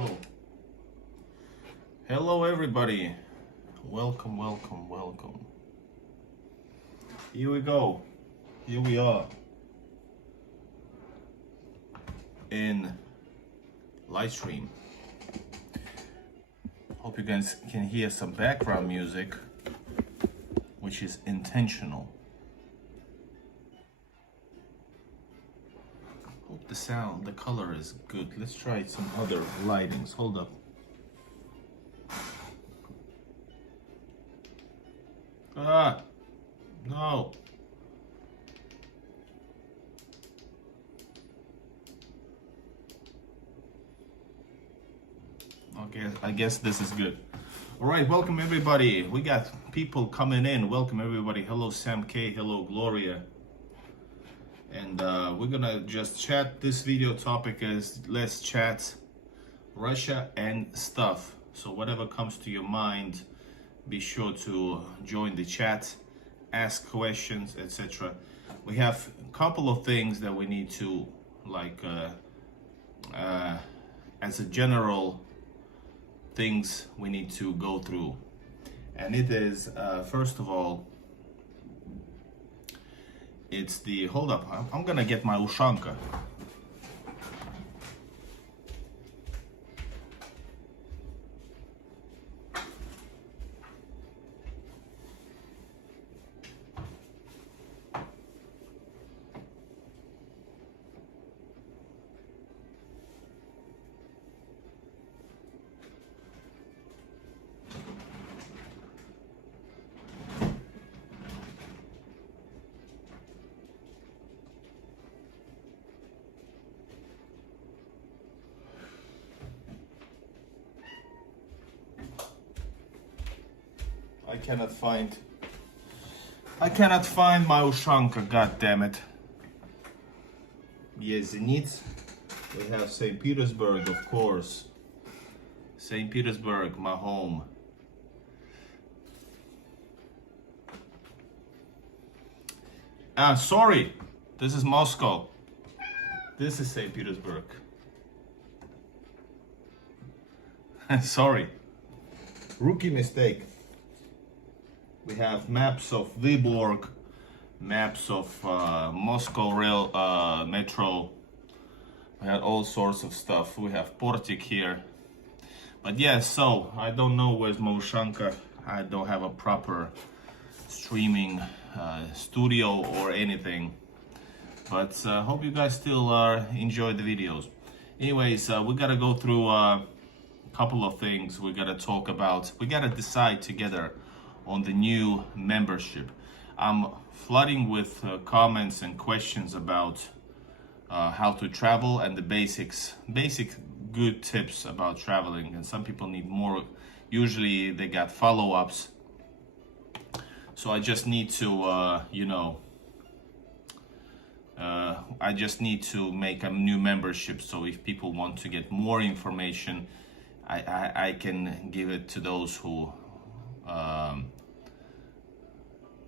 Oh, hello everybody. Welcome, welcome, welcome. Here we go. Here we are in live stream. Hope you guys can hear some background music, which is intentional. Hope the sound, the color is good. Let's try some other lightings. Hold up. No. Okay, I guess this is good. All right, welcome everybody. We got people coming in. Welcome everybody. Hello Sam K. Hello Gloria. And we're gonna just chat. This video topic is let's chat Russia and stuff. So whatever comes to your mind, be sure to join the chat, ask questions, etc. We have a couple of things that we need to as a general things we need to go through, and it is first of all, it's the hold up. I'm gonna get my ushanka. I cannot find my ushanka, god damn it. Yes, Zenit. We have St. Petersburg, of course. St. Petersburg, my home. Sorry. This is Moscow. This is St. Petersburg. Sorry. Rookie mistake. We have maps of Vyborg, maps of Moscow rail metro. We had all sorts of stuff. We have Portik here. But yeah, so I don't know where's Moshanka. I don't have a proper streaming studio or anything. But hope you guys still enjoy the videos. Anyways, we gotta go through a couple of things we gotta talk about. We gotta decide together on the new membership. I'm flooding with comments and questions about how to travel and the basic good tips about traveling, and some people need more. Usually they got follow-ups, so I just need to I just need to make a new membership, so if people want to get more information, I can give it to those who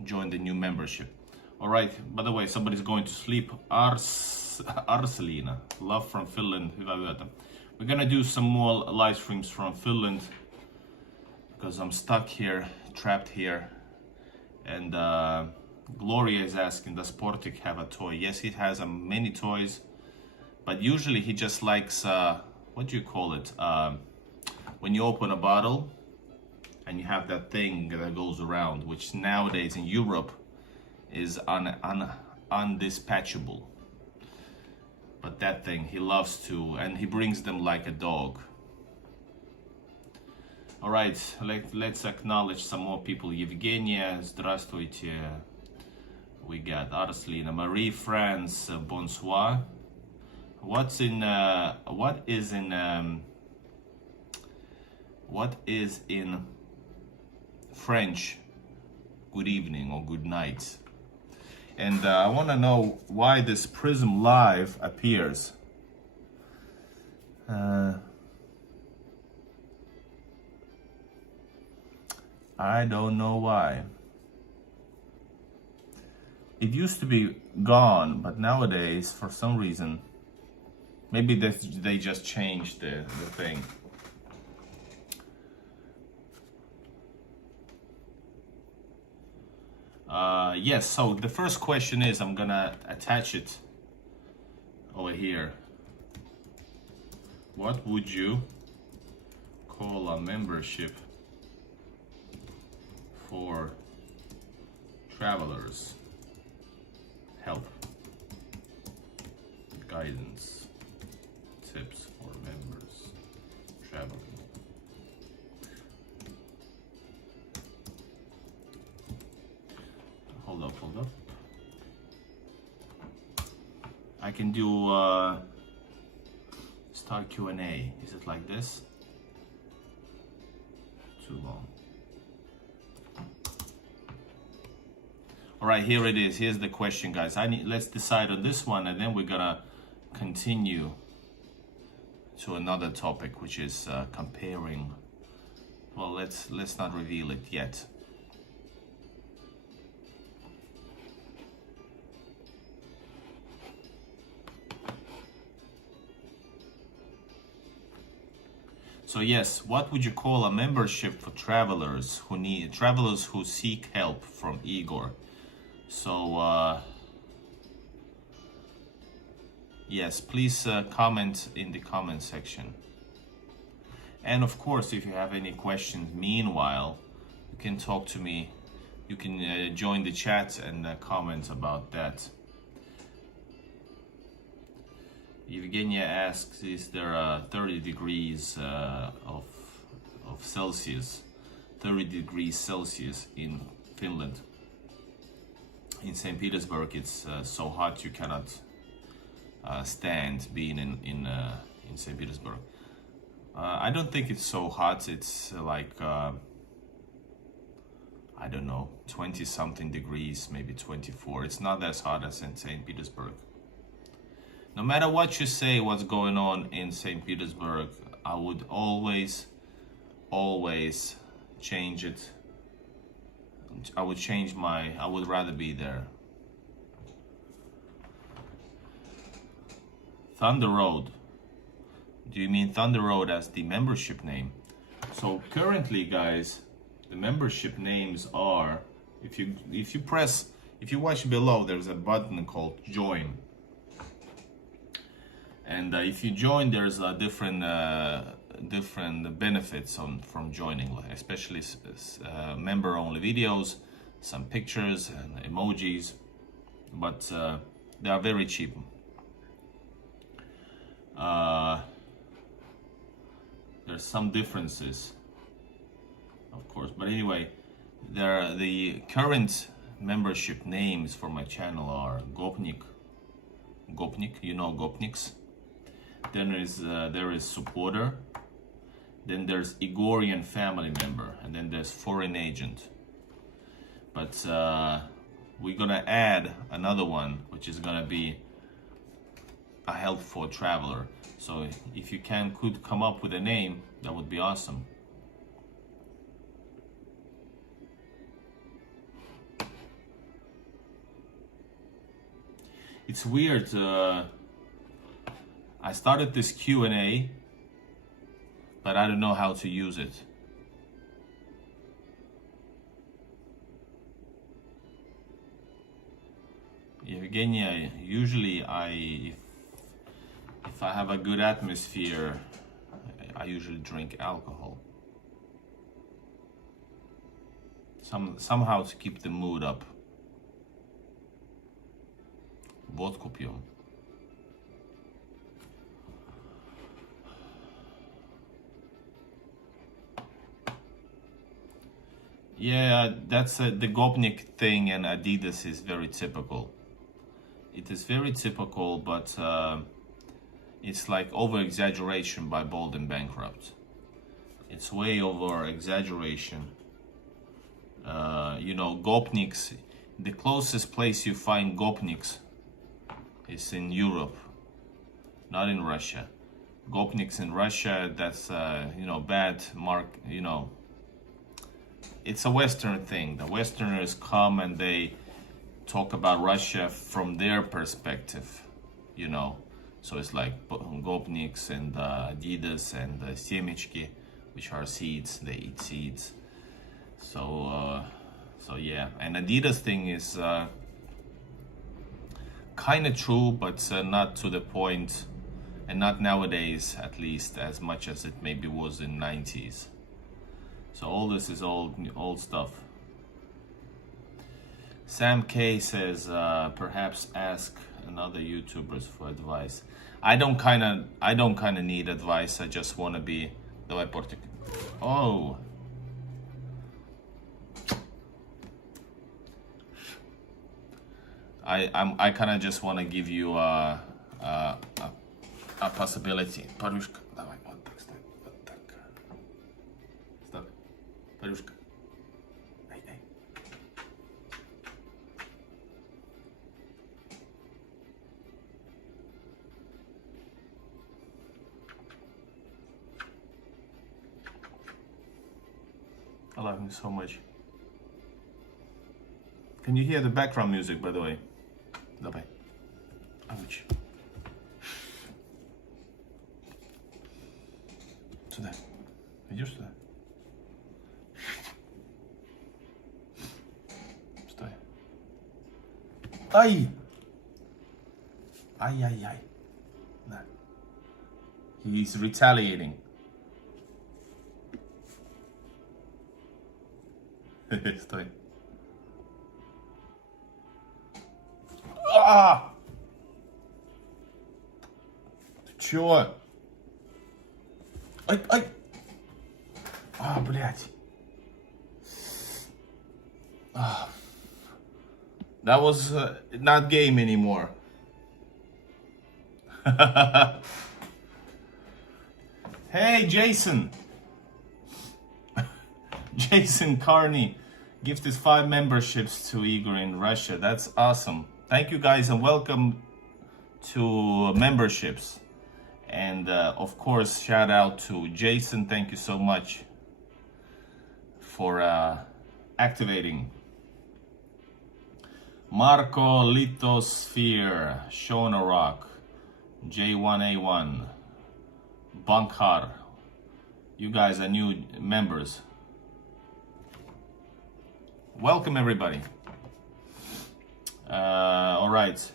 join the new membership. All right, by the way, somebody's going to sleep. Arselina, love from Finland. We're gonna do some more live streams from Finland because I'm stuck here, trapped here. And Gloria is asking, does Portik have a toy? Yes, he has many toys, but usually he just likes what do you call it, when you open a bottle and you have that thing that goes around, which nowadays in Europe is undispatchable. But that thing he loves to, and he brings them like a dog. All right, let's acknowledge some more people. Evgenia, здравствуйте. We got Arslina, Marie France, bonsoir. What is in French good evening or good night? And I want to know why this Prism Live appears. I don't know why. It used to be gone, but nowadays, for some reason, maybe they just changed the thing. Yes, so the first question is, I'm gonna attach it over here. What would you call a membership for travelers? Help, guidance, tips for members traveling. Hold up. I can do start Q&A. Is it like this? Too long. All right, here it is. Here's the question, guys. Let's decide on this one, and then we're gonna continue to another topic, which is comparing. Well, let's not reveal it yet. So yes, what would you call a membership for travelers who seek help from Igor? So yes, please comment in the comment section. And of course, if you have any questions meanwhile, you can talk to me. You can join the chat and comment about that. Evgenia asks, is there 30 degrees of Celsius, 30 degrees Celsius in Finland? In St. Petersburg, it's so hot you cannot stand being in St. Petersburg. I don't think it's so hot. It's like, I don't know, 20 something degrees, maybe 24. It's not as hot as in St. Petersburg. No matter what you say, what's going on in St. Petersburg, I would always change it. I would rather be there. Thunder Road. Do you mean Thunder Road as the membership name? So currently, guys, the membership names are, if you watch below, there's a button called Join. And if you join, there's different benefits from joining, especially member-only videos, some pictures and emojis, but they are very cheap. There's some differences, of course, but anyway, the current membership names for my channel are Gopnik, you know Gopniks. Then there is supporter, then there's Igorian family member, and then there's foreign agent. But we're gonna add another one, which is gonna be a helpful traveler. So if you could come up with a name, that would be awesome. It's weird. I started this Q&A, but I don't know how to use it. Evgenia, usually if I have a good atmosphere, I usually drink alcohol. Somehow to keep the mood up. Vodku pijom. Yeah, that's the Gopnik thing, and Adidas is very typical. It is very typical, but it's like over-exaggeration by Bold and Bankrupt. It's way over-exaggeration. You know, Gopniks, the closest place you find Gopniks is in Europe, not in Russia. Gopniks in Russia, that's, you know, bad mark, you know. It's a Western thing. The Westerners come and they talk about Russia from their perspective, you know. So it's like Gopniks and Adidas and Semechki, which are seeds. They eat seeds. So So yeah, and Adidas thing is kind of true, but not to the point, and not nowadays, at least, as much as it maybe was in 90s. So all this is old stuff. Sam K says, perhaps ask another YouTubers for advice. I don't kind of need advice. I just want to be. Oh. I kind of just want to give you a possibility. Parushka, давай, вот так, вот так. Stop. Parushka. Hey. I love him so much. Can you hear the background music, by the way? Давай. Ouch. Сюда. Идешь сюда? Стой. Ай! Ай. No. He's retaliating. Стой. А! Ты чё? Ай! А, блядь. That was not game anymore. Hey, Jason. Jason Carney gifted 5 memberships to Igor in Russia. That's awesome. Thank you guys and welcome to memberships. And of course, shout out to Jason. Thank you so much for activating. Marco Lithosphere, Shona Rock, J1A1, Bankhar. You guys are new members. Welcome everybody. All right.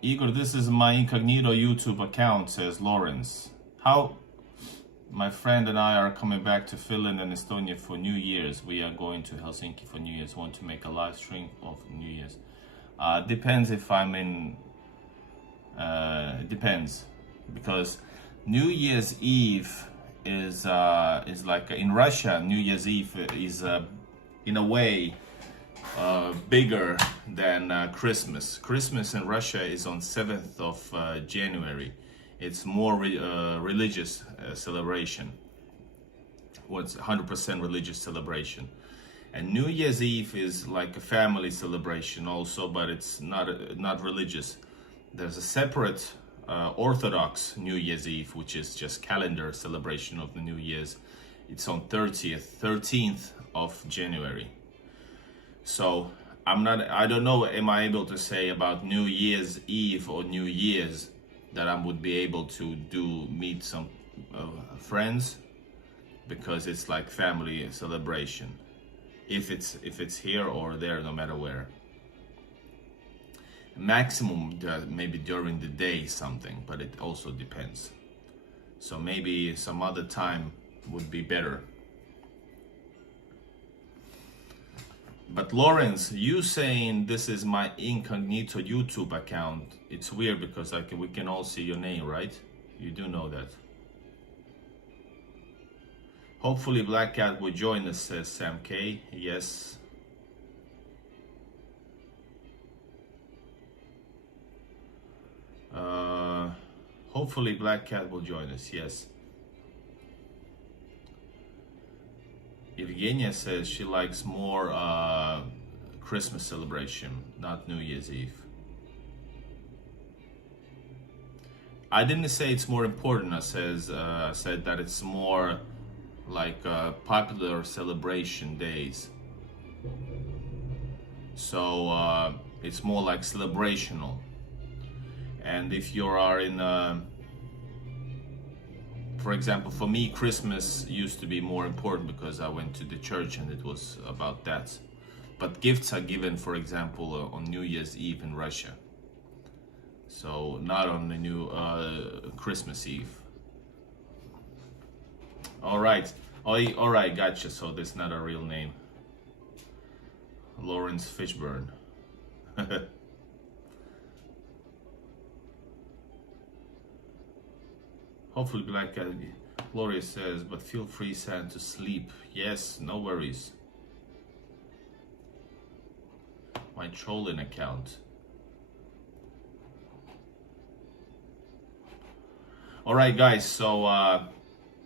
Igor, this is my incognito YouTube account, says Lawrence. How? My friend and I are coming back to Finland and Estonia for New Year's. We are going to Helsinki for New Year's. Want to make a live stream of New Year's. Depends if I'm in... depends. Because New Year's Eve is like... In Russia, New Year's Eve is... in a way, bigger than Christmas. Christmas in Russia is on 7th of January. It's more religious celebration. What's 100% religious celebration. And New Year's Eve is like a family celebration also, but it's not religious. There's a separate Orthodox New Year's Eve, which is just calendar celebration of the New Year's. It's on 13th of January. So I don't know, am I able to say about New Year's Eve or New Year's that I would be able to meet some friends, because it's like family celebration. If it's here or there, no matter where. Maximum maybe during the day something, but it also depends. So maybe some other time would be better. But Lawrence, you saying this is my incognito YouTube account, it's weird because we can all see your name, right? You do know that. Hopefully Black Cat will join us, says Sam K. Yes. Hopefully Black Cat will join us, yes. Evgenia says she likes more Christmas celebration, not New Year's Eve. I didn't say it's more important. I said that it's more like popular celebration days. So it's more like celebrational. And if you are in, for example, for me, Christmas used to be more important because I went to the church and it was about that. But gifts are given, for example, on New Year's Eve in Russia. So not on the new Christmas Eve. All right. All right, gotcha. So that's not a real name. Lawrence Fishburne. Hopefully Black Gloria says, but feel free, Sam, to sleep. Yes, no worries. My trolling account. All right, guys, so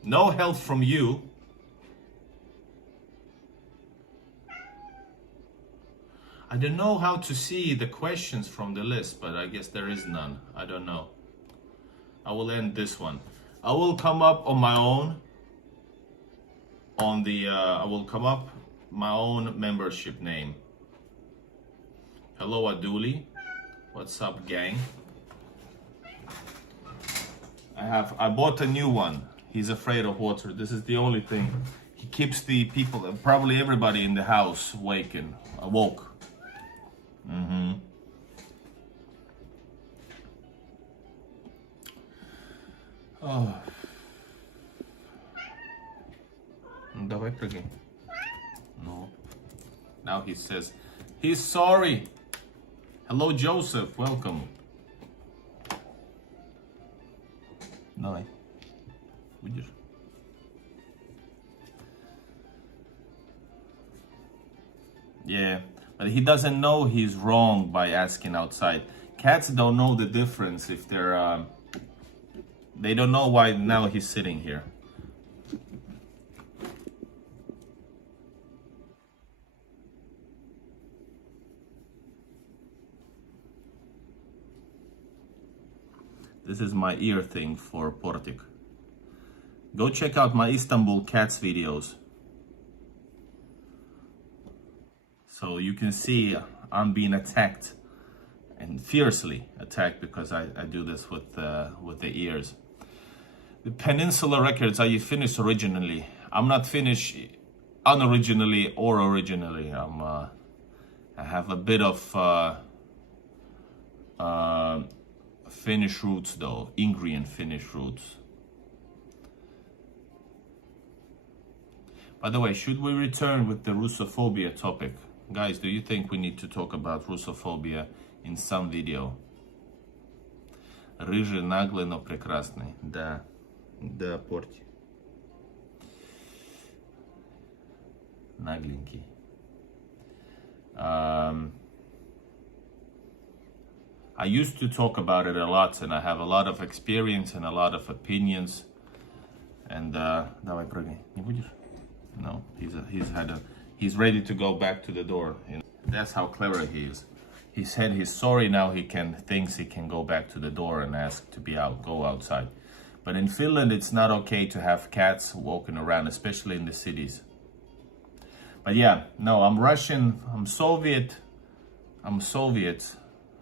no help from you. I don't know how to see the questions from the list, but I guess there is none. I don't know. I will end this one. I will come up on my own on the I will come up my own membership name. Hello Aduli. What's up, gang? I bought a new one. He's afraid of water. This is the only thing. He keeps the people, probably everybody in the house, awoke. Oh. Давай прыгай. No. Now he says he's sorry. Hello, Joseph. Welcome. Давай. Будешь? Yeah, but he doesn't know he's wrong by asking outside. Cats don't know the difference if they're they don't know why now he's sitting here. This is my ear thing for Portic. Go check out my Istanbul cats videos. So you can see I'm being attacked, and fiercely attacked, because I do this with the ears. The Peninsula Records, are you finished originally? I'm not finished unoriginally or originally. I have a bit of Finnish roots though, Ingrian Finnish roots. By the way, should we return with the Russophobia topic? Guys, do you think we need to talk about Russophobia in some video? Рыжий, наглый, но прекрасный. Да, да, Порти. Нагленький. I used to talk about it a lot, and I have a lot of experience and a lot of opinions. And давай прыгай. Не будешь? No, he's ready to go back to the door. You know? That's how clever he is. He said he's sorry now. Thinks he can go back to the door and ask to go outside. But in Finland, it's not okay to have cats walking around, especially in the cities. But yeah, no, I'm Russian. I'm Soviet,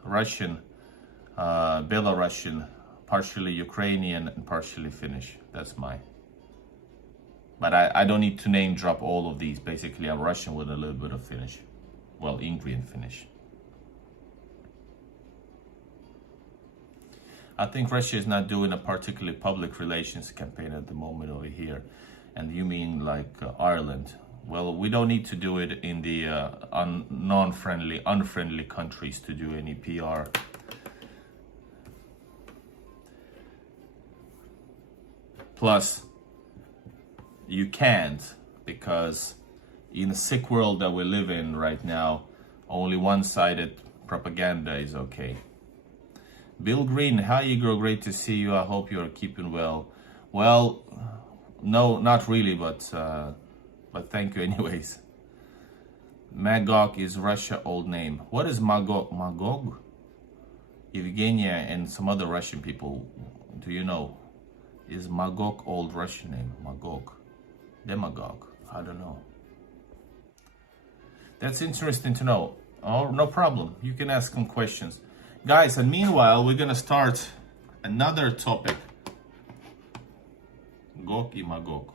Russian, Belarusian, partially Ukrainian, and partially Finnish. That's my. But I don't need to name drop all of these. Basically, I'm Russian with a little bit of Finnish. Well, Ingrian Finnish. I think Russia is not doing a particularly public relations campaign at the moment over here. And you mean like Ireland? Well, we don't need to do it in the unfriendly countries to do any PR. Plus, you can't, because in a sick world that we live in right now, only one-sided propaganda is okay. Bill Green, hi Igor, great to see you. I hope you're keeping well. Well, no, not really, but thank you anyways. Magog is Russia old name. What is Magog? Magog? Evgenia and some other Russian people, do you know? Is Magog old Russian name? Magog. Demagogue. I don't know. That's interesting to know. Oh, no problem. You can ask some questions. Guys, and meanwhile, we're gonna start another topic. Gog и Magog.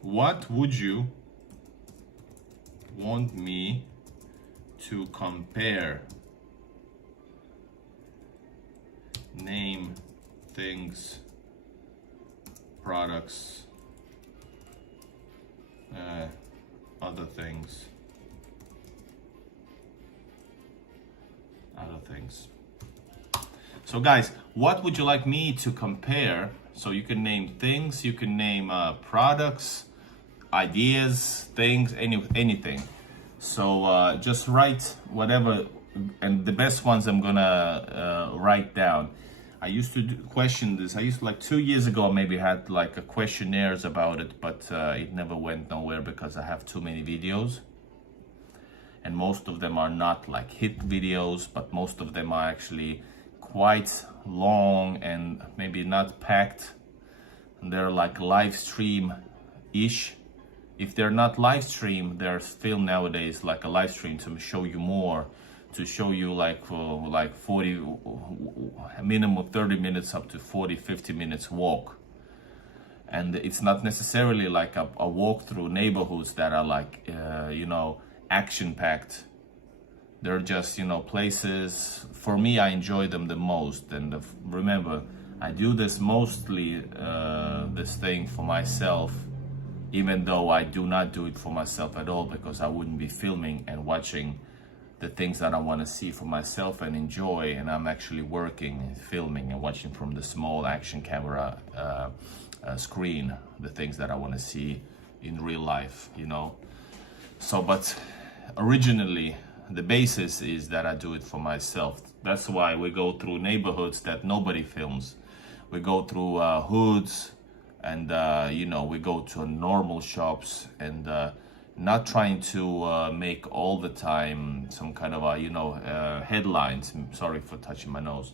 What would you want me to compare? Name, things, products, other things. So guys, what would you like me to compare? So you can name things, you can name products, ideas, things, anything. So just write whatever, and the best ones I'm gonna write down. I used to question this. I used to, like 2 years ago, maybe had like a questionnaires about it, but it never went nowhere because I have too many videos. And most of them are not like hit videos, but most of them are actually quite long and maybe not packed. And they're like live stream-ish. If they're not live stream, there's film nowadays like a live stream to show you more, to show you like 40, a minimum of 30 minutes up to 40, 50 minutes walk. And it's not necessarily like a walk through neighborhoods that are like, you know, action-packed. They're just, you know, places. For me, I enjoy them the most. And remember, I do this mostly, this thing for myself, even though I do not do it for myself at all, because I wouldn't be filming and watching the things that I want to see for myself and enjoy. And I'm actually working and filming and watching from the small action camera screen, the things that I want to see in real life, you know. So, but originally, the basis is that I do it for myself. That's why we go through neighborhoods that nobody films. We go through hoods, and you know, we go to normal shops, and not trying to make all the time some kind of you know, headlines. Sorry for touching my nose.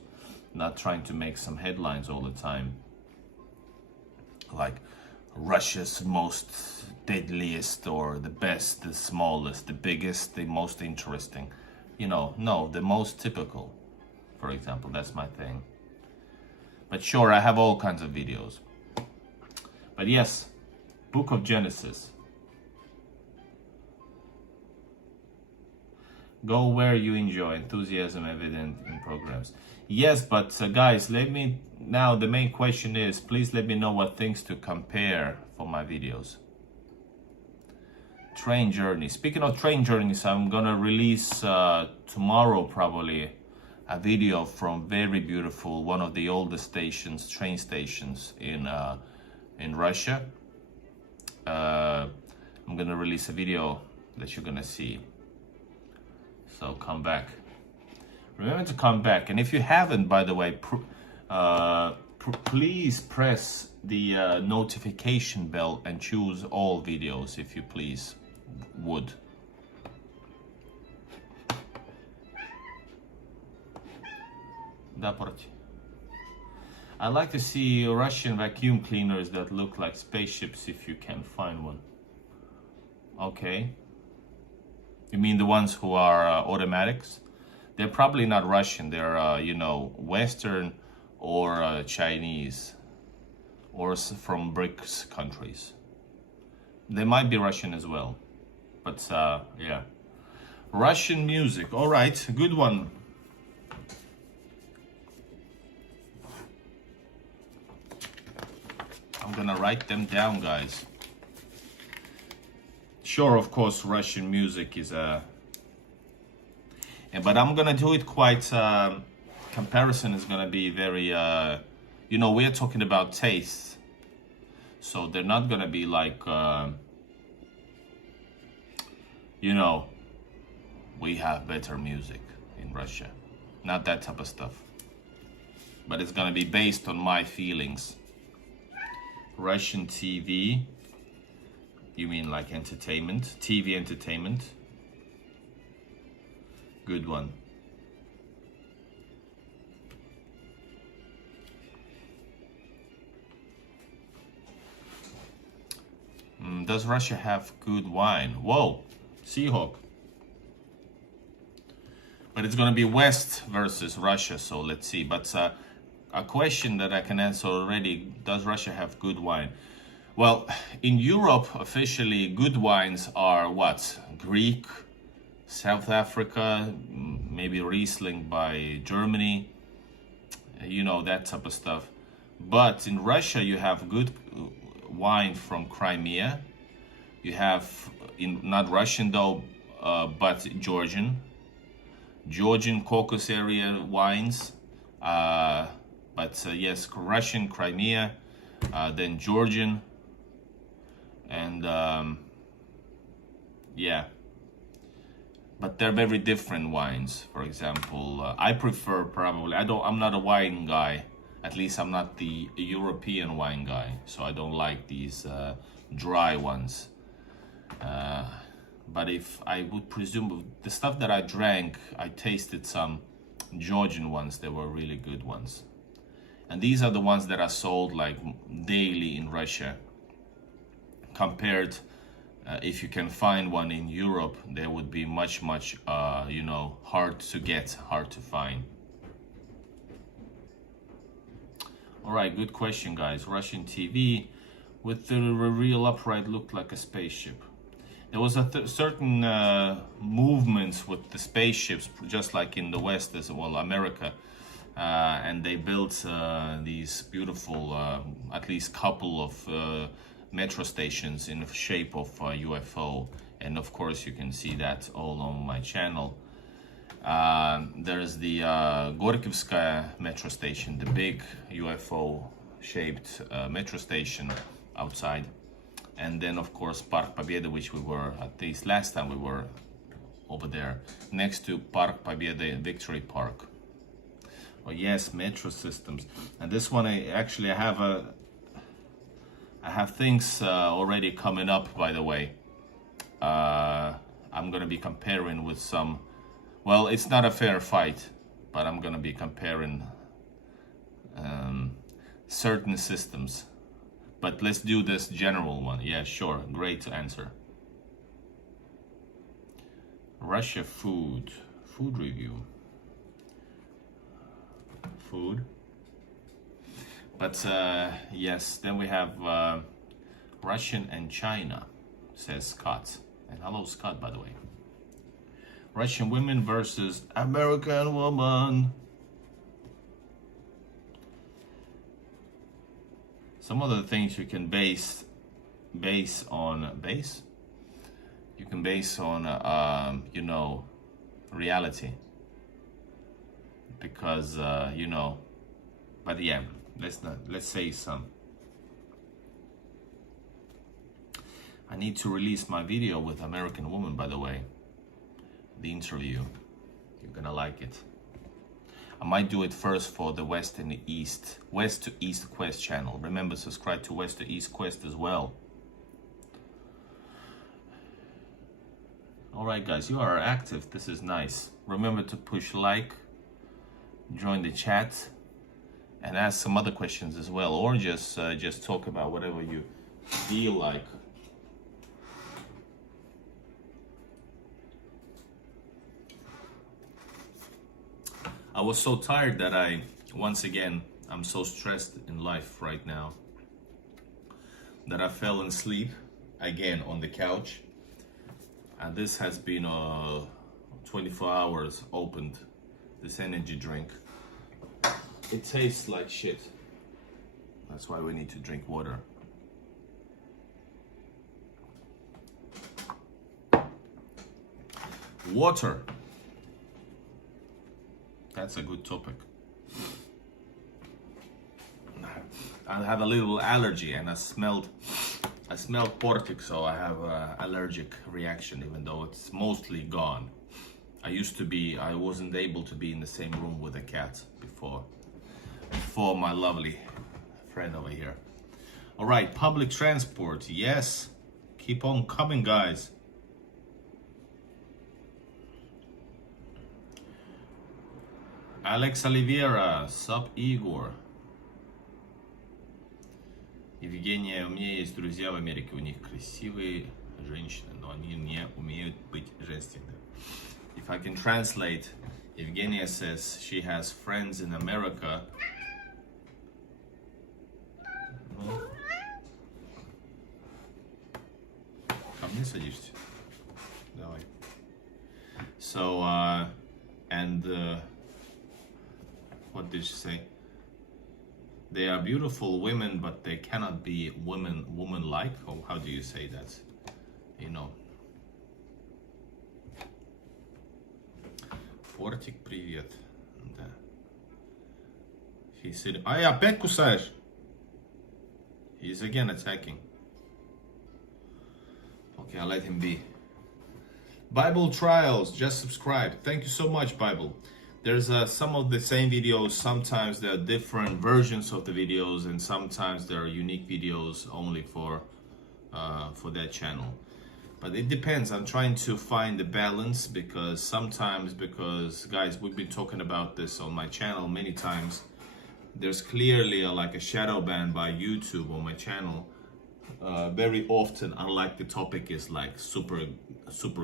Not trying to make some headlines all the time, like Russia's most deadliest, or the best, the smallest, the biggest, the most interesting. You know, no, the most typical, for example. That's my thing. But sure, I have all kinds of videos. But yes, Book of Genesis. Go where you enjoy, enthusiasm evident in programs. Yes, but guys, let me, now the main question is, please let me know what things to compare for my videos. Train journey. Speaking of train journeys, I'm gonna release tomorrow probably a video from very beautiful, one of the oldest stations, train stations in Russia. I'm gonna release a video that you're gonna see. So come back. Remember to come back. And if you haven't, by the way, please press the notification bell and choose all videos, if you please would. I'd like to see Russian vacuum cleaners that look like spaceships, if you can find one. Okay. You mean the ones who are automatics? They're probably not Russian. They're, you know, Western or Chinese, or from BRICS countries. They might be Russian as well. But, yeah. Russian music. All right, good one. I'm gonna write them down, guys. Sure, of course, Russian music is but I'm gonna do it quite, comparison is gonna be very, you know, we're talking about taste. So they're not gonna be like, you know, we have better music in Russia. Not that type of stuff. But it's gonna be based on my feelings. Russian TV. You mean like entertainment? TV entertainment. Good one. Does Russia have good wine? Whoa, Seahawk. But it's going to be West versus Russia, so let's see. But a question that I can answer already, does Russia have good wine? Well, in Europe, officially, good wines are what? Greek, South Africa, maybe Riesling by Germany, you know, that type of stuff. But in Russia, you have good wine from Crimea. You have, not Russian though, but Georgian Caucasus area wines. Yes, Russian, Crimea, then Georgian, and yeah. But they're very different wines. For example, I prefer probably, I'm not a wine guy. At least I'm not the European wine guy. So I don't like these dry ones. But if I would presume the stuff that I drank, I tasted some Georgian ones. They were really good ones. And these are the ones that are sold like daily in Russia. Compared, if you can find one in Europe, they would be much, you know, hard to get, hard to find. All right, good question, guys. Russian TV with the real upright looked like a spaceship. There was a certain movements with the spaceships, just like in the West as well, America. And they built these beautiful, at least couple of metro stations in the shape of a UFO. And of course, you can see that all on my channel. There's the Gorkivskaya metro station, the big UFO-shaped metro station outside. And then, of course, Park Победы, which we were, at least last time we were over there, next to Park Победы Victory Park. Oh yes, metro systems. And this one, I have things already coming up, by the way. I'm gonna be comparing with some, well, it's not a fair fight, but I'm gonna be comparing certain systems. But let's do this general one. Yeah, sure, great answer. Russia food review. Food. But yes, then we have Russian and China, says Scott. And hello, Scott, by the way. Russian women versus American woman. Some other things you can base on, you know, reality. Because, you know, but yeah, let's say some. I need to release my video with American Woman, by the way. The interview. You're gonna like it. I might do it first for the West to East Quest channel. Remember, subscribe to West to East Quest as well. All right, guys, you are active. This is nice. Remember to push like, join the chat, and ask some other questions as well, or just talk about whatever you feel like. I was so tired that once again, I'm so stressed in life right now that I fell asleep again on the couch. And this has been 24 hours opened, this energy drink. It tastes like shit. That's why we need to drink water. Water. That's a good topic. I have a little allergy and I smelled pork, so I have an allergic reaction, even though it's mostly gone. I wasn't able to be in the same room with a cat before my lovely friend over here. All right, public transport, yes. Keep on coming, guys. Alex Oliveira, sup, Igor. Евгения, у меня есть друзья в Америке, у них красивые женщины, но они не умеют быть женственными. If I can translate, Evgenia says she has friends in America. Ко мне садишься? Давай. So, and what did she say? They are beautiful women, but they cannot be woman-like. Or how do you say that? You know. Портик, привет. Да. He's sitting. Ай, опять кусаешь? He's again attacking. Okay, I'll let him be. Bible Trials, just subscribe. Thank you so much, Bible. There's some of the same videos. Sometimes there are different versions of the videos, and sometimes there are unique videos only for that channel. But it depends. I'm trying to find the balance because sometimes, guys, we've been talking about this on my channel many times. There's clearly like a shadow ban by YouTube on my channel. Very often, unlike the topic is like super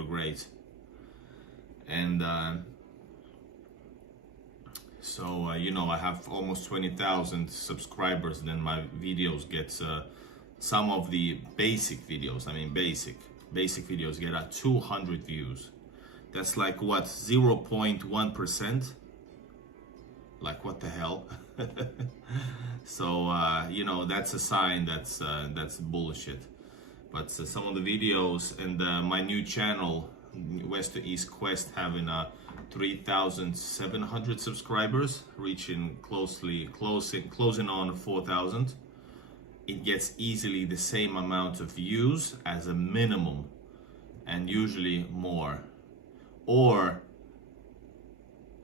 great. And so you know, I have almost 20,000 subscribers. Then my videos get some of the basic videos. I mean, basic videos get 200 views. That's like what, 0.1%? Like what the hell? So you know, that's a sign that's bullshit. But some of the videos and my new channel, West to East Quest, having 3,700 subscribers, reaching closing on 4,000. It gets easily the same amount of views as a minimum, and usually more, or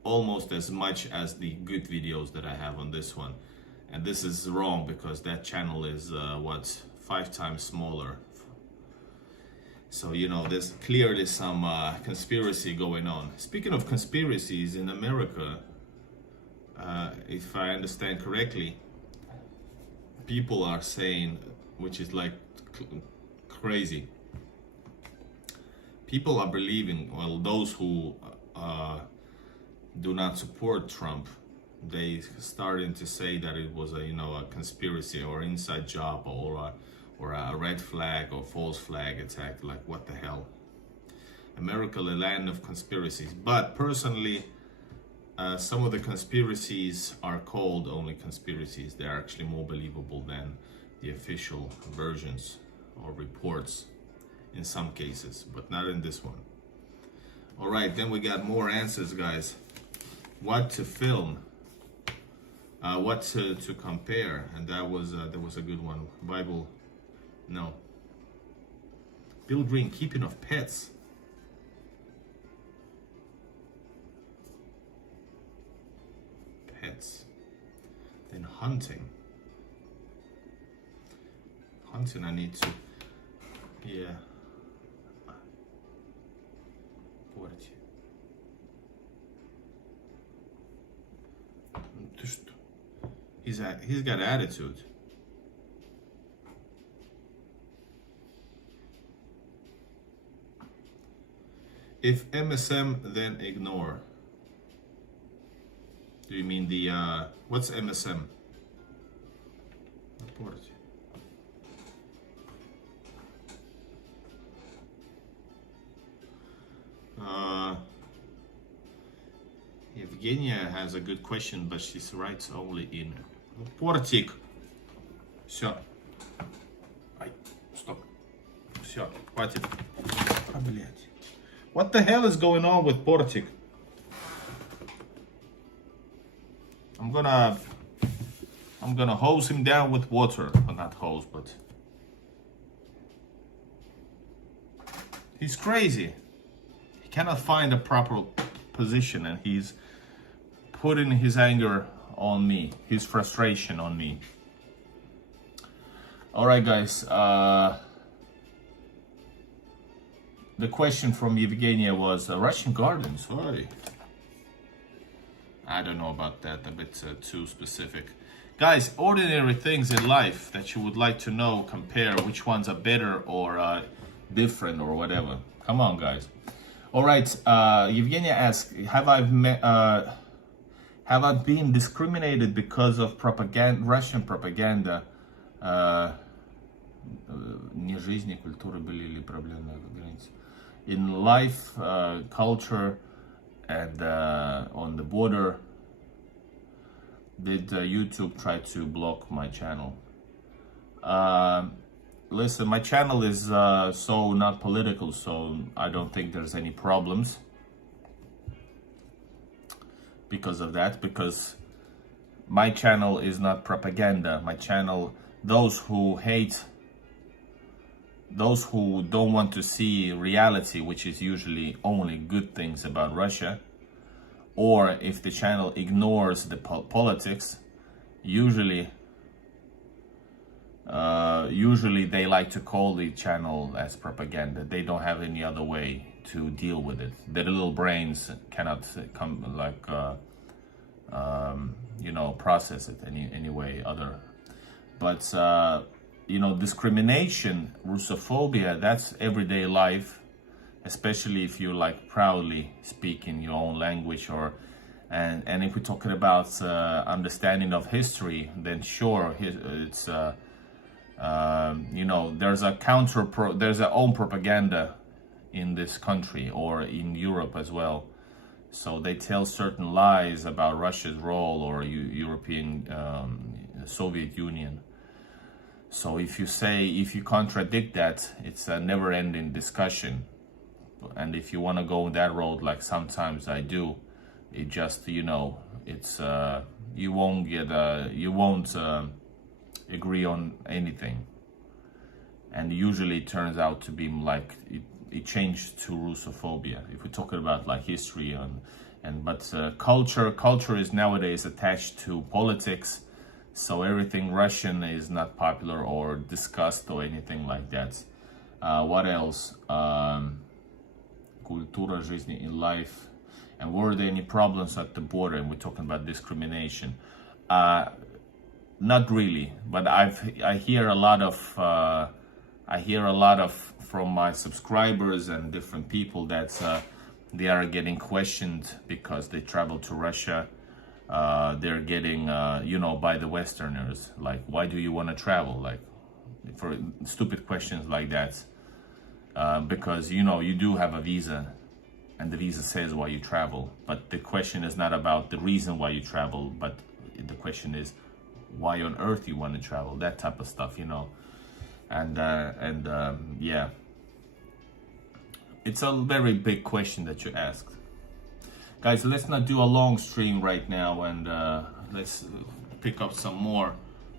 almost as much as the good videos that I have on this one. And this is wrong because that channel is 5 times smaller. So you know, there's clearly some conspiracy going on. Speaking of conspiracies, in America, if I understand correctly, people are saying, which is like crazy, people are believing, well, those who do not support Trump, they starting to say that it was a conspiracy or inside job or a red flag or false flag attack. Like, what the hell? America, the land of conspiracies. But personally, some of the conspiracies are called only conspiracies. They're actually more believable than the official versions or reports in some cases, but not in this one. All right, then we got more answers, guys. What to film, what to compare, and that was a good one. Bible, no. Bill Green, keeping of pets. Pets. Then hunting. Hunting, I need to, yeah. He's got attitude. If MSM, then ignore. Do you mean the what's MSM? Evgenia has a good question, but she writes only in портик. Все. Ай, стоп. Все, хватит. А, блядь. What the hell is going on with портик? I'm gonna hose him down with water. Well, not hose, but he's crazy. He cannot find a proper position, and he's putting his anger on me, his frustration on me. All right, guys. The question from Evgenia was Russian gardens. Sorry. I don't know about that, a bit too specific. Guys, ordinary things in life that you would like to know, compare which ones are better or different or whatever. Come on, guys. All right, Evgenia asks, have I been discriminated because of propaganda, Russian propaganda? Не жизни, культуры были ли проблемы на границе? In life, culture, and on the border, did YouTube try to block my channel? Listen, my channel is so not political, so I don't think there's any problems because of that, because my channel is not propaganda. My channel, those who hate, those who don't want to see reality, which is usually only good things about Russia, or if the channel ignores the politics, usually they like to call the channel as propaganda. They don't have any other way to deal with it. Their little brains cannot come like you know, process it any way other. But you know, discrimination, Russophobia, that's everyday life, especially if you like proudly speak in your own language, or and if we're talking about understanding of history, then sure, it's you know, there's a there's a own propaganda in this country or in Europe as well. So they tell certain lies about Russia's role or European Soviet Union. So if you contradict that, it's a never-ending discussion. And if you want to go that road, like sometimes I do, it just, you know, it's you won't agree on anything, and usually it turns out to be like it changed to Russophobia if we're talking about like history but culture is nowadays attached to politics, so everything Russian is not popular or discussed or anything like that. What else? Культура жизни in life, and were there any problems at the border? And we're talking about discrimination. Not really, but I hear a lot of from my subscribers and different people that they are getting questioned because they travel to Russia. They're getting you know, by the Westerners, like, why do you want to travel? Like, for stupid questions like that, because you know, you do have a visa, and the visa says why you travel, but the question is not about the reason why you travel, but the question is why on earth you want to travel, that type of stuff, you know. And yeah, it's a very big question that you asked. Guys, let's not do a long stream right now, and let's pick up some more.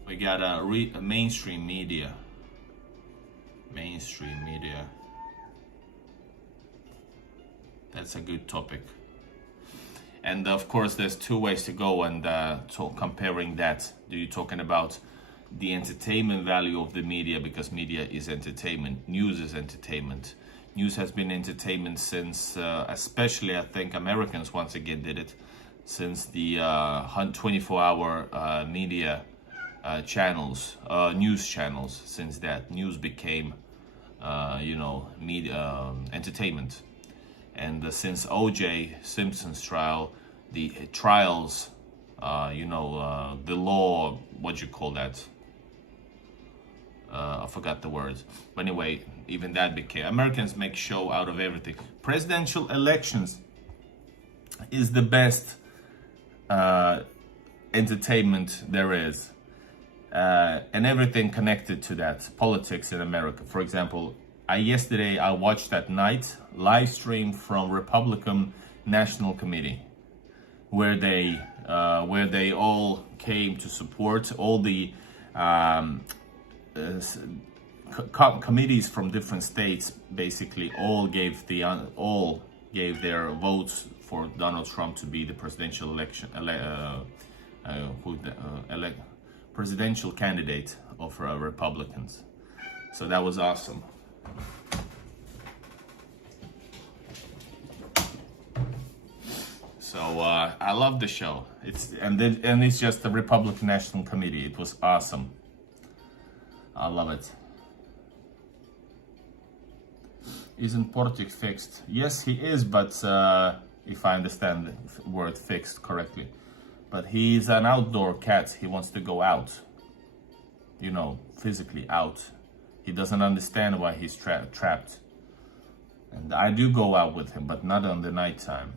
We got a mainstream media. That's a good topic. And of course, there's two ways to go, and so comparing that, do you talking about the entertainment value of the media, because media is entertainment, news is entertainment. News has been entertainment since, especially I think Americans once again did it, since the 24-hour media channels, news channels. Since that, news became, you know, media entertainment. And since O.J. Simpson's trial, the trials, you know, the law, what you call that? I forgot the words. But anyway, even that became, Americans make show out of everything. Presidential elections is the best entertainment there is. And everything connected to that, politics in America. For example, yesterday I watched at night live stream from Republican National Committee, where they all came to support. All the committees from different states basically all gave their votes for Donald Trump to be the presidential presidential candidate of Republicans. So that was awesome. So I love the show. It's just the Republican National Committee. It was awesome. I love it. Isn't Portic fixed? Yes, he is, but if I understand the word fixed correctly. But he's an outdoor cat. He wants to go out. You know, physically out. He doesn't understand why he's trapped. And I do go out with him, but not on the nighttime.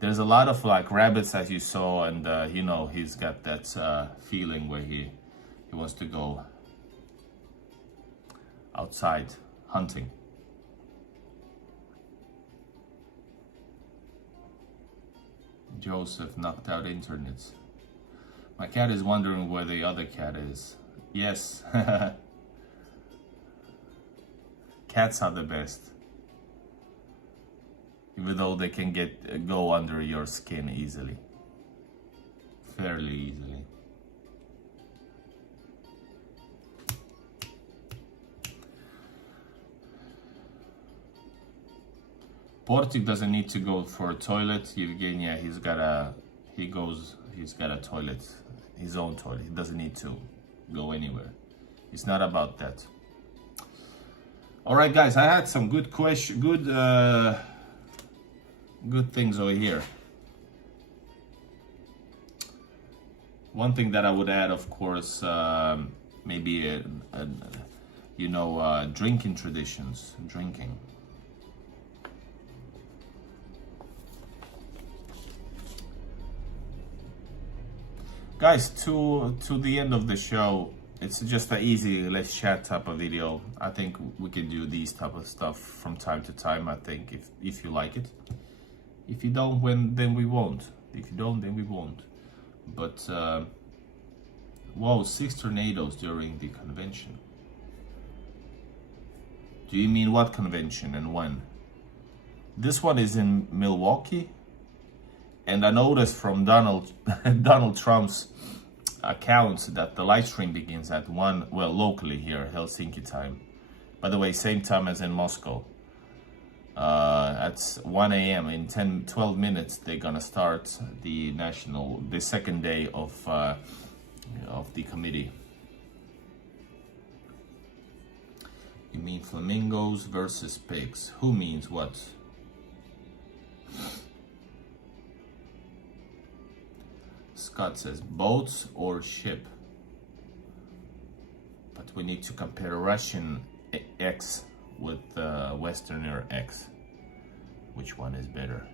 There's a lot of like rabbits, as you saw, and you know, he's got that feeling where he wants to go outside hunting. Joseph knocked out internet. My cat is wondering where the other cat is. Yes. Cats are the best. Even though they can go under your skin easily. Fairly easily. Portic doesn't need to go for a toilet. Evgenia, he's got a toilet, his own toilet. He doesn't need to go anywhere. It's not about that. All right, guys, I had some good things over here. One thing that I would add, of course, maybe drinking traditions, drinking. Guys, to the end of the show, it's just an easy let's chat type of video. I think we can do these type of stuff from time to time. I think if you like it. If you don't, then we won't. If you don't, then we won't. But whoa, 6 tornadoes during the convention. Do you mean what convention and when? This one is in Milwaukee. And I noticed from Donald Trump's account that the live stream begins at 1, well, locally here, Helsinki time. By the way, same time as in Moscow. At 1 a.m. in 12 minutes, they're gonna start the second day of the committee. You mean flamingos versus pigs? Who means what? Scott says boats or ship. But we need to compare Russian X with Westerner X. Which one is better?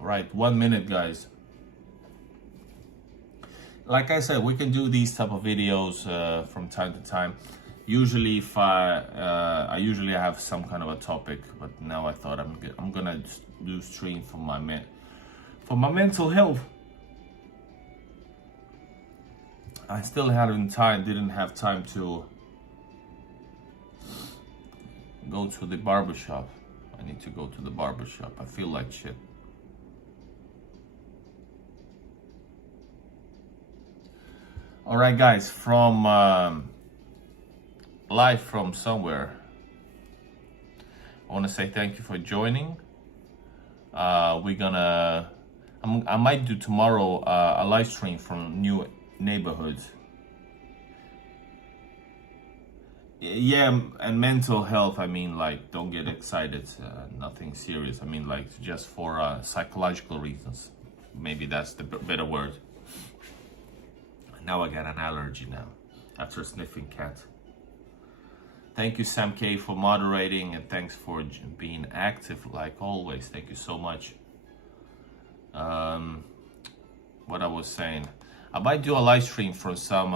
All right, 1 minute, guys. Like I said, we can do these type of videos from time to time. Usually, if I usually have some kind of a topic, but now I thought I'm gonna do stream for my mental health. I still didn't have time to go to the barbershop. I need to go to the barbershop. I feel like shit. All right, guys, from live from somewhere, I want to say thank you for joining. I might do tomorrow a live stream from new neighborhoods. Yeah, and mental health, I mean, like, don't get excited, nothing serious. I mean, like, just for psychological reasons. Maybe that's the better word. Now I got an allergy now after sniffing cat. Thank you, Sam K, for moderating, and thanks for being active like always. Thank you so much. What I was saying, I might do a live stream from some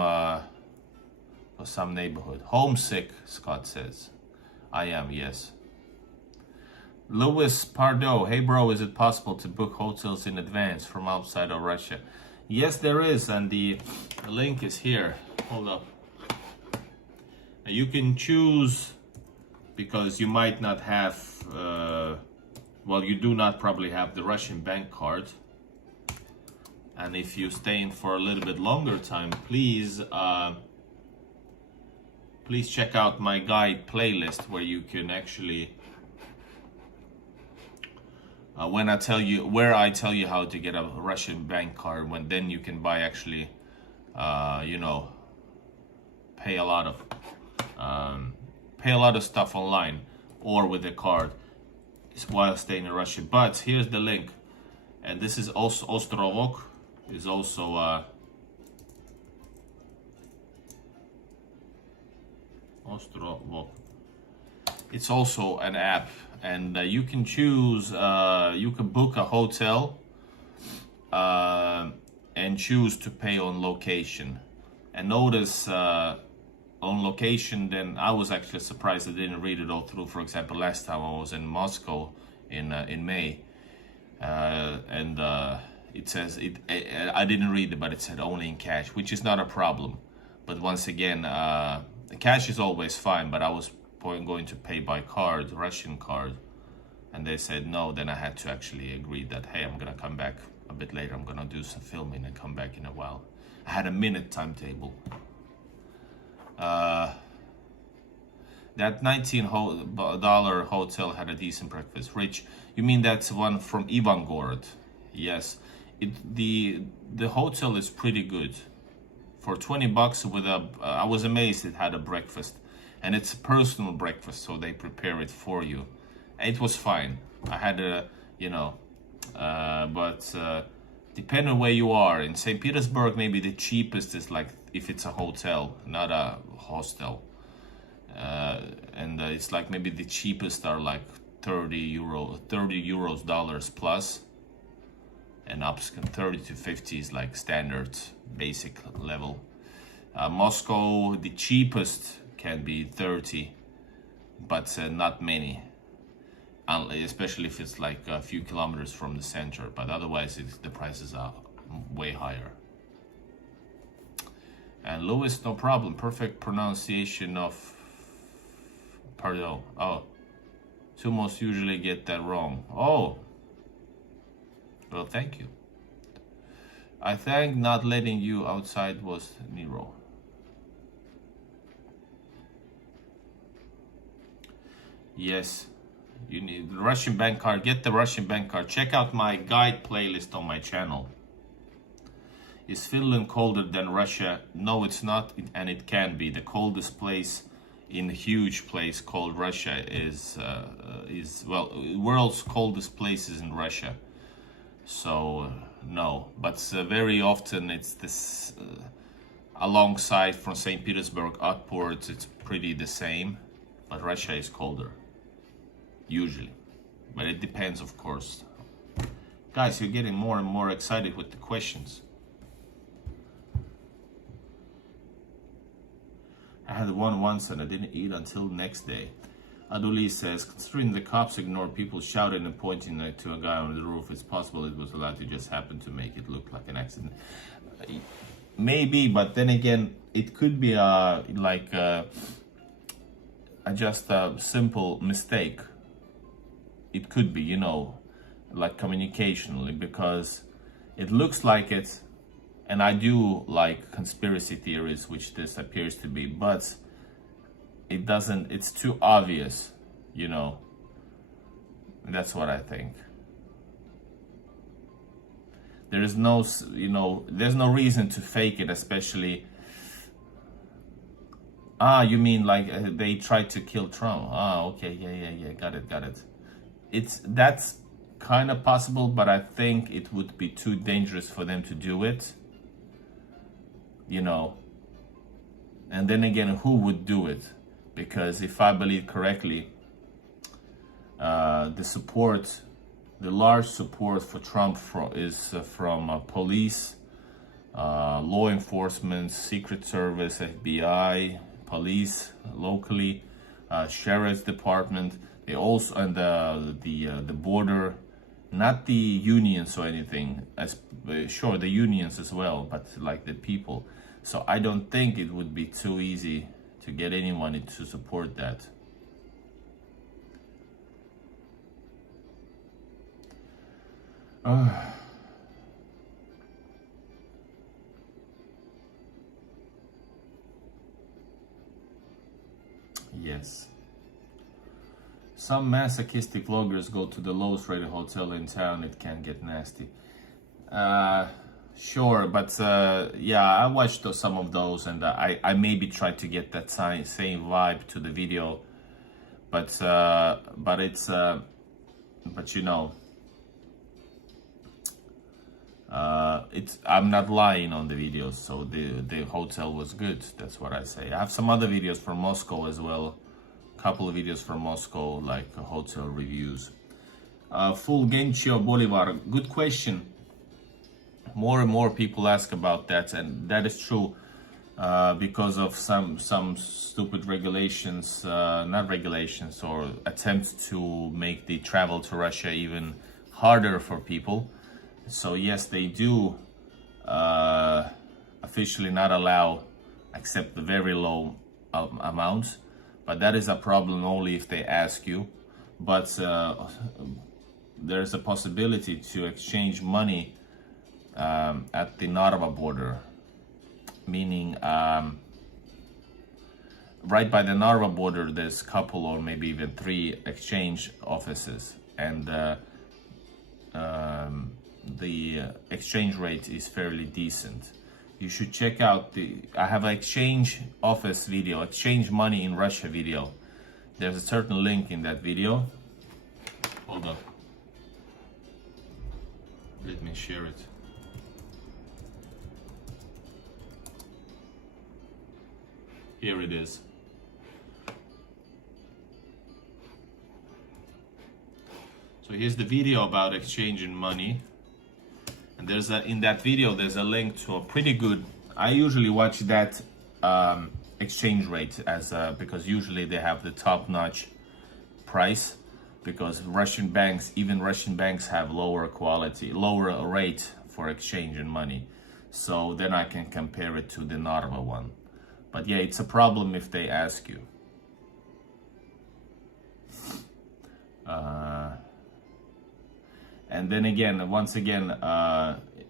neighborhood. Homesick, Scott says. I am, yes. Louis Pardo, hey bro, is it possible to book hotels in advance from outside of Russia? Yes, there is, and the link is here. Hold up. You can choose, because you might not have, well, you do not probably have the Russian bank card. And if you stay in for a little bit longer time, please check out my guide playlist where you can actually, when I tell you how to get a Russian bank card, then you can buy actually you know, pay a lot of stuff online or with a card while staying in Russia. But here's the link, and this is also Ostrovok, is also Ostrovok. It's also an app, and you can choose, you can book a hotel and choose to pay on location. And notice on location, then I was actually surprised I didn't read it all through. For example, last time I was in Moscow in May, and it says I didn't read it, but it said only in cash, which is not a problem. But once again, the cash is always fine, but I was going to pay by card, Russian card, and they said no. Then I had to actually agree that, hey, I'm gonna come back a bit later, I'm gonna do some filming and come back in a while. I had a minute timetable. That $19 hotel had a decent breakfast. Rich, you mean that's one from Ivangorod? Yes, the hotel is pretty good. For 20 bucks with a, I was amazed it had a breakfast, and it's a personal breakfast, so they prepare it for you. It was fine. I had a, you know, but depending on where you are. In St. Petersburg, maybe the cheapest is like, if it's a hotel, not a hostel. And it's like maybe the cheapest are like 30 euros dollars plus, and up 30 to 50 is like standard basic level. Moscow, the cheapest can be 30, but not many, especially if it's like a few kilometers from the center. But otherwise the prices are way higher. And Louis, no problem, perfect pronunciation of pardon. Oh, Sumos usually get that wrong. Oh, well, thank you. I think not letting you outside was Nero. Yes, you need the Russian bank card. Get the Russian bank card. Check out my guide playlist on my channel. Is Finland colder than Russia? No, it's not, and it can be. The coldest place in a huge place called Russia is well, world's coldest place is in Russia. So no, but very often it's this alongside from St. Petersburg upwards, it's pretty the same, but Russia is colder usually, but it depends, of course. Guys, you're getting more and more excited with the questions. I had one once and I didn't eat until next day. Aduli says, considering the cops ignore people shouting and pointing to a guy on the roof, it's possible it was allowed to just happen to make it look like an accident. Maybe, but then again, it could be just a simple mistake. It could be, you know, like communicationally, because it looks like it. And I do like conspiracy theories, which this appears to be, but it doesn't, it's too obvious, you know. That's what I think. There is no, you know, there's no reason to fake it, especially. You mean like they tried to kill Trump? Okay, yeah, got it. That's kind of possible, but I think it would be too dangerous for them to do it. You know, and then again, who would do it? Because if I believe correctly, the large support for Trump is from police, law enforcement, Secret Service, FBI, police locally, sheriff's department. They also, and the border, not the unions or anything. Sure, the unions as well, but like the people. So I don't think it would be too easy to get anyone to support that. Yes. Some masochistic vloggers go to the lowest rated hotel in town. It can get nasty. Sure, but yeah, I watched some of those, and I maybe tried to get that same vibe to the video, but it's but you know, it's I'm not lying on the videos, so the hotel was good. That's what I say. I have some other videos from Moscow as well, couple of videos from Moscow, like hotel reviews. Fulgencio Bolivar, good question. More and more people ask about that, and that is true, because of some stupid regulations, not regulations, or attempts to make the travel to Russia even harder for people. So yes, they do officially not allow, except the very low amounts, but that is a problem only if they ask you. But there's a possibility to exchange money at the Narva border, meaning right by the Narva border there's a couple or maybe even 3 exchange offices, and the exchange rate is fairly decent. You should check out I have an exchange office video, exchange money in Russia video. There's a certain link in that video. Hold on, let me share it. Here it is. So here's the video about exchanging money, and in that video there's a link to a pretty good. I usually watch that exchange rate as because usually they have the top-notch price, because even Russian banks have lower rate for exchanging money. So then I can compare it to the Narva one. But yeah, it's a problem if they ask you. And then again, once again,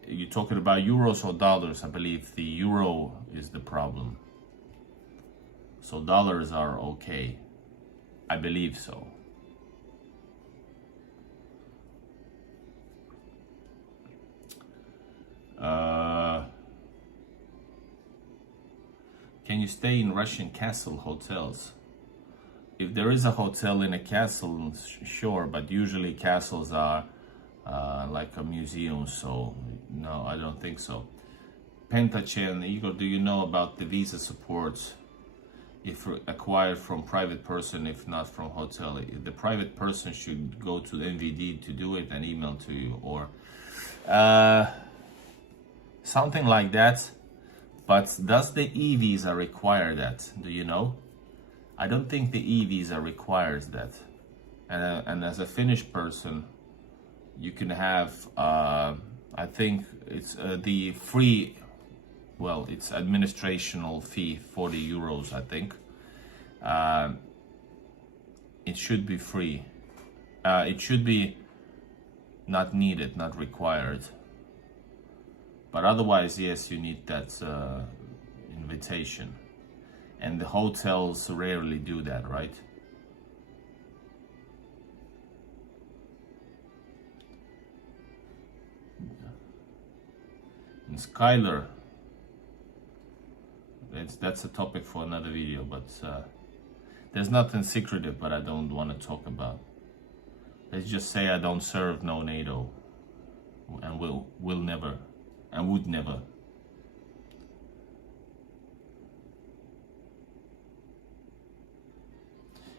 you're talking about euros or dollars. I believe the euro is the problem. So dollars are okay. I believe so. Can you stay in Russian castle hotels? If there is a hotel in a castle, sure, but usually castles are like a museum, so no, I don't think so. Pentachen, Igor, do you know about the visa support if acquired from private person, if not from hotel? The private person should go to the NVD to do it and email to you, or something like that. But does the e-visa require that? Do you know? I don't think the e-visa requires that. And as a Finnish person, you can have, I think it's the free, well, it's administrational fee, 40 euros, I think. It should be free. It should be not needed, not required. But otherwise, yes, you need that invitation. And the hotels rarely do that, right? And Skylar, that's a topic for another video, but there's nothing secretive, but I don't want to talk about. Let's just say I don't serve no NATO, and will never, and would never.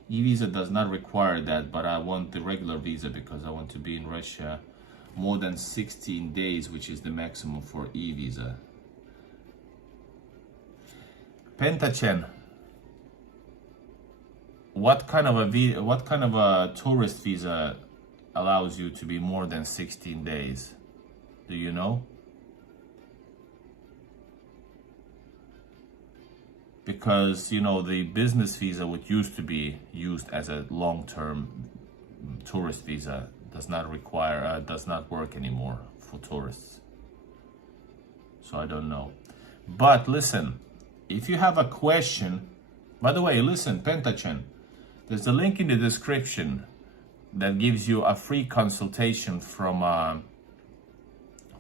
E-visa does not require that, but I want the regular visa because I want to be in Russia more than 16 days, which is the maximum for e-visa. Pentachen, what kind of a tourist visa allows you to be more than 16 days? Do you know? Because, you know, the business visa, which used to be used as a long-term tourist visa, does not work anymore for tourists. So I don't know. But listen, if you have a question, by the way, listen, Pentachen, there's a link in the description that gives you a free consultation from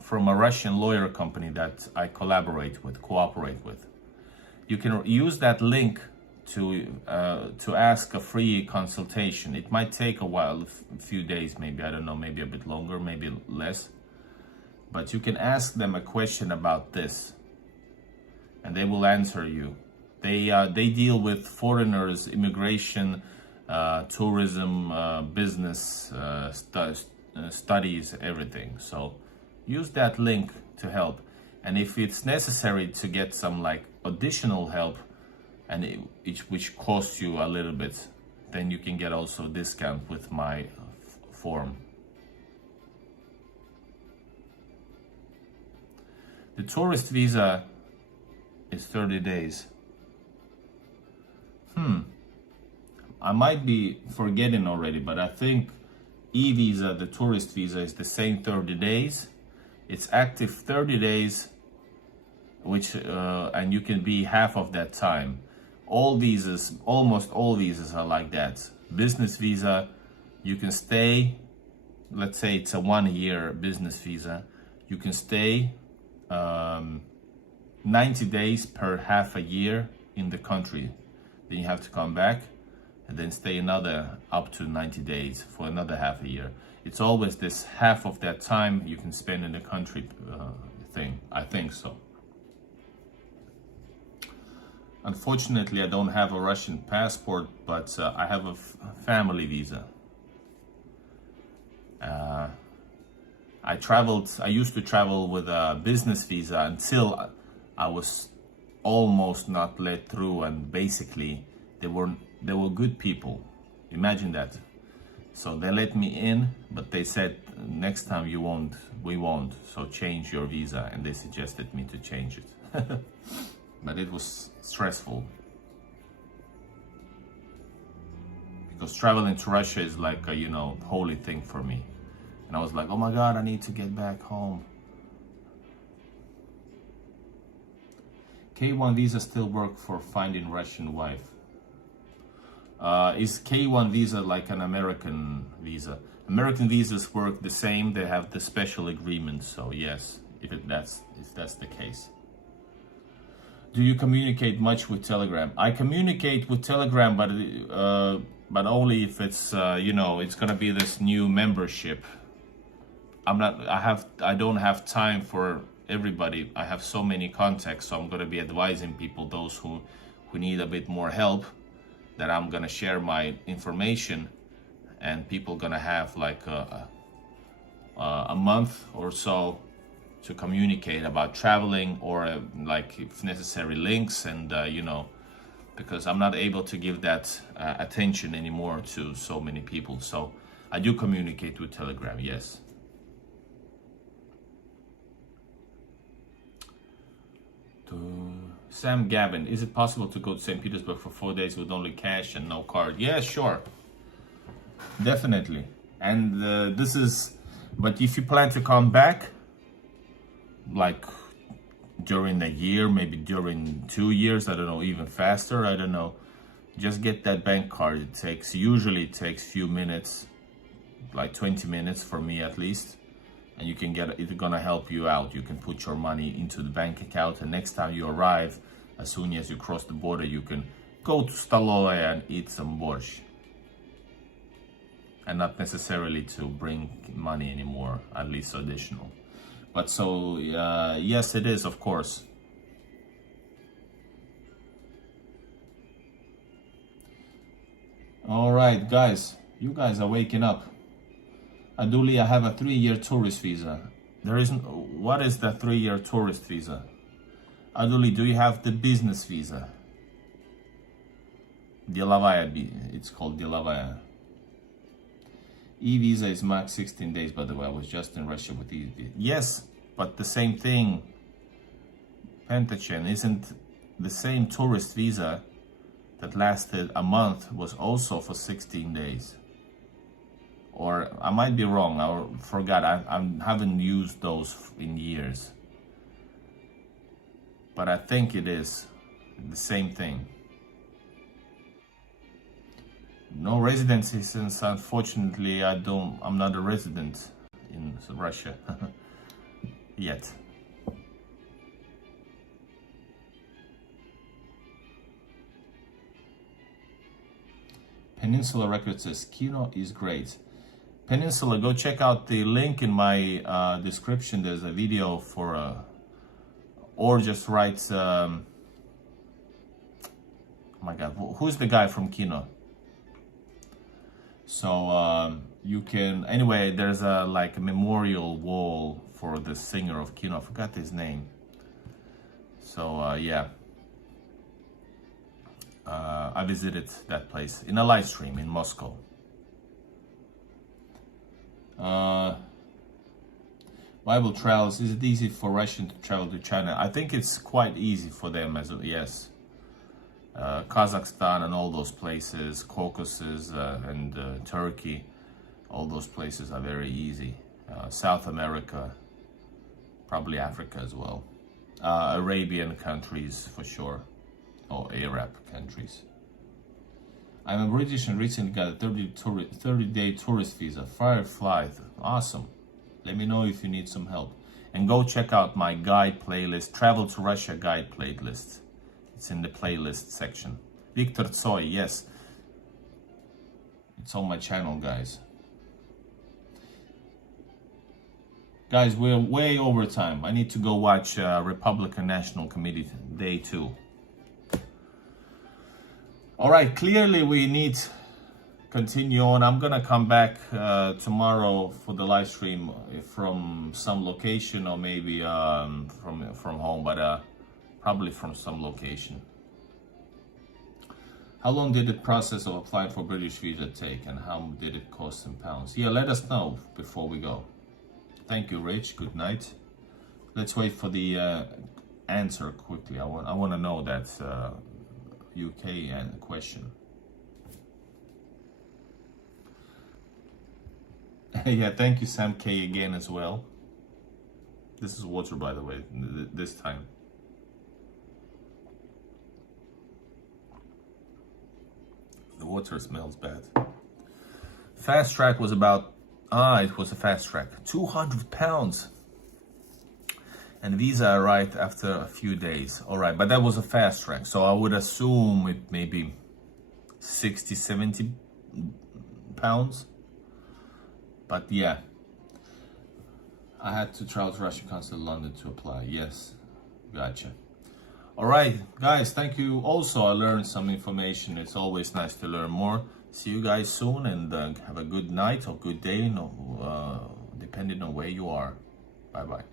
from a Russian lawyer company that I cooperate with. You can use that link to ask a free consultation. It might take a while, a few days, maybe, I don't know, maybe a bit longer, maybe less. But you can ask them a question about this, and they will answer you. They deal with foreigners, immigration, tourism, business, studies, everything. So use that link to help. And if it's necessary to get some like additional help, and which costs you a little bit, then you can get also a discount with my form. The tourist visa is 30 days. I might be forgetting already, but I think e-visa, the tourist visa, is the same 30 days. It's active 30 days, which and you can be half of that time. All visas, almost all visas are like that. Business visa, you can stay, let's say it's a 1 year business visa, you can stay 90 days per half a year in the country. Then you have to come back and then stay another up to 90 days for another half a year. It's always this half of that time you can spend in the country thing. I think so. Unfortunately, I don't have a Russian passport, but I have a family visa. I used to travel with a business visa until I was almost not let through, and basically they were good people. Imagine that. So they let me in, but they said next time we won't. So change your visa, and they suggested me to change it. But it was stressful, because traveling to Russia is like a, holy thing for me. And I was like, oh my God, I need to get back home. K1 visa still work for finding Russian wife? Is K1 visa like an American visa? American visas work the same. They have the special agreement. So yes, if that's the case. Do you communicate much with Telegram? I communicate with Telegram, but only if it's it's gonna be this new membership. I don't have time for everybody. I have so many contacts, so I'm gonna be advising people, those who need a bit more help, that I'm gonna share my information, and people gonna have like a month or so to communicate about traveling, or like if necessary links, and because I'm not able to give that attention anymore to so many people. So I do communicate with Telegram, yes. Sam Gavin, is it possible to go to St. Petersburg for 4 days with only cash and no card? Yeah, sure, definitely. And but if you plan to come back, like during a year, maybe during 2 years, I don't know, even faster, I don't know, just get that bank card. Usually it takes few minutes, like 20 minutes for me at least, and you can it's gonna help you out. You can put your money into the bank account, and next time you arrive, as soon as you cross the border, you can go to Stalovoe and eat some borscht, and not necessarily to bring money anymore, at least additional. But so, yes, it is, of course. All right, guys, you guys are waking up. Aduli, I have a 3-year tourist visa. What is the 3-year tourist visa? Aduli, do you have the business visa? Delavaya, it's called Delavaya. E-visa is max 16 days, by the way. I was just in Russia with E-visa. Yes, but the same thing. Pentachen, isn't the same tourist visa that lasted a month was also for 16 days? Or I might be wrong, I forgot. I haven't used those in years. But I think it is the same thing. No residency, since unfortunately I'm not a resident in Russia. yet. Peninsula Records says Kino is great. Peninsula, go check out the link in my description. There's a video for or just write oh my god, who's the guy from Kino? So you can, anyway, there's a like a memorial wall for the singer of Kino. I forgot his name. So yeah, I visited that place in a live stream in Moscow. Bible Travels, is it easy for Russian to travel to China? I think it's quite easy for them as well, yes. Kazakhstan and all those places, Caucasus and Turkey, all those places are very easy. South America, probably Africa as well. Arabian countries for sure, or Arab countries. I'm a British and recently got a 30-day tourist visa. Firefly, awesome. Let me know if you need some help. And go check out my guide playlist, Travel to Russia guide playlist. It's in the playlist section. Victor Tsoi, yes. It's on my channel, guys. Guys, we're way over time. I need to go watch Republican National Committee Day 2. All right, clearly we need continue on. I'm gonna come back tomorrow for the live stream from some location, or maybe from home, but probably from some location. How long did the process of applying for British visa take, and how did it cost in pounds? Yeah, let us know before we go. Thank you, Rich. Good night. Let's wait for the answer quickly. I want to know that UK question. Yeah, thank you, Sam K, again as well. This is water, by the way, this time. The water smells bad. Fast track was about, it was a fast track, 200 pounds. And visa arrived after a few days. All right, but that was a fast track. So I would assume it maybe 60, 70 pounds. But yeah, I had to travel to Russian Consulate London to apply. Yes, gotcha. All right, guys, thank you. Also, I learned some information. It's always nice to learn more. See you guys soon, and have a good night or good day, depending on where you are. Bye-bye.